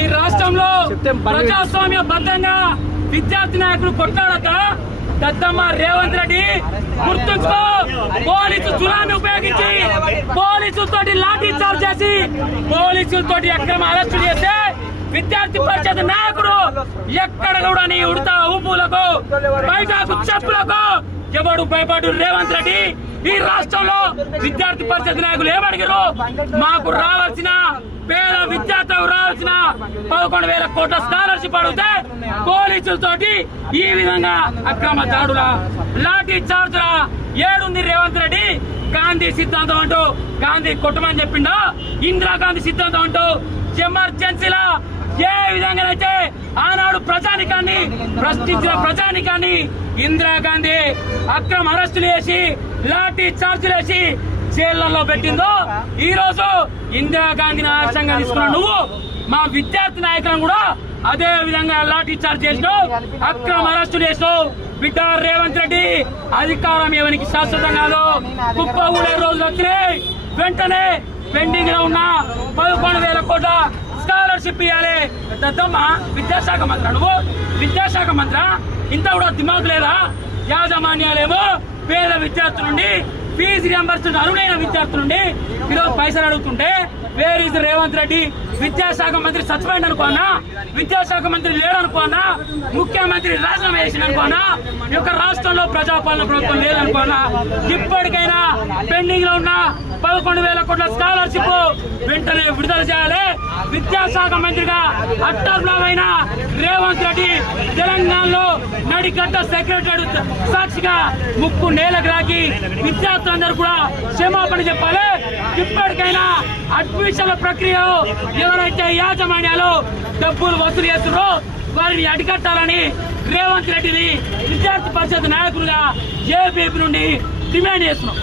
ఈ రాష్ట్రంలో ప్రజాస్వామ్య బద్దంగా విద్యార్థి నాయకులు కొట్లాడక దద్దమ్మ రేవంత్ రెడ్డి గుర్తుంచుకో, పోలీసు సునామీ ఉపయోగించి పోలీసులతోటి లాఠీ చార్జ్ చేసి పోలీసులతోటి అక్రమ అరెస్టు చేస్తే విద్యార్థి పరిషత్ నాయకుడు ఎక్కడ కూడా నీ ఉడతా ఊపులకు బయటకు చెప్పులకు ఎవడు భయపడు రేవంత్ రెడ్డి. ఈ రాష్ట్రంలో విద్యార్థి పరిషత్ నాయకులు ఏమడిగారు? మాకు రావాల్సిన పేద విద్యార్థులకు రావాల్సిన 11,000 కోట్ల స్కాలర్షిప్ అడిగితే పోలీసులతోటి ఈ విధంగా అక్రమ దాడుల లాఠీ చార్జ్ ఏడుంది రేవంత్ రెడ్డి? గాంధీ సిద్ధాంతం అంటూ గాంధీ కొట్టమని చెప్పిండా? ఇందిరాగాంధీ సిద్ధాంతం అంటూ ఎమర్జెన్సీలా ఏ విధంగానైతే ఆనాడు ప్రజానికాన్ని ప్రశ్నించిన ప్రజానికాన్ని ఇందిరాగాంధీ అక్రమ అరెస్టులు చేసి లాఠీ చార్జీలు వేసి జైళ్లలో పెట్టిందో, ఈ రోజు ఇందిరాగాంధీని ఆదర్శంగా తీసుకున్నావు నువ్వు. మా విద్యార్థి నాయకులను కూడా అదే విధంగా లాఠీ చార్జ్ చేసినావు, అక్రమ అరెస్టులు చేసినావు. బిడ్డ రేవంత్ రెడ్డి, అధికారం ఎవరికి శాశ్వతం కాదు. కుప్పగూడే రోజులు వచ్చినాయి. వెంటనే పెండింగ్ లో ఉన్న 11,000 కోట్ల స్కాలర్షిప్ ఇవ్వాలి. దద్దమ్మ విద్యాశాఖ మంత్రి నువ్వు, విద్యాశాఖ మంత్రి ఇంత కూడా దిమాగ్ లేదా? యాజమాన్యాలేమో పేద విద్యార్థుల నుండి ఫీజు రియంబర్స్మెంట్ అర్హులైన విద్యార్థుల నుండి ఈరోజు పైసలు అడుగుతుంటే వేర్ ఇస్ రేవంత్ రెడ్డి? విద్యాశాఖ మంత్రి చచ్చిపోయింది అనుకోనా? విద్యాశాఖ మంత్రి లేడనుకోనా? ముఖ్యమంత్రి రాజీనామా చేసింది అనుకోనా? ఈ యొక్క రాష్ట్రంలో ప్రజాపాలన ప్రభుత్వం లేదనుకోనా? ఇప్పటికైనా పెండింగ్ లో ఉన్న 11,000 కోట్ల స్కాలర్షిప్ వెంటనే విడుదల చేయాలి. విద్యాశాఖ మంత్రిగా అట్టర్లమైన రేవంత్ రెడ్డి తెలంగాణలో నడిగడ్డ సెక్రటరీ సాక్షిగా ముక్కు నేలకు రాకి విద్యార్థులందరూ కూడా క్షమాపణ చెప్పాలి. ఇప్పటికైనా అడ్మిషన్ల ప్రక్రియలో ఎవరైతే యాజమాన్యాలు డబ్బులు వసూలు చేస్తున్నారో వారిని అడ్డుకట్టాలని రేవంత్ రెడ్డిని విద్యార్థి పరిషత్ నాయకులుగా ఏపీ నుండి డిమాండ్ చేస్తున్నాం.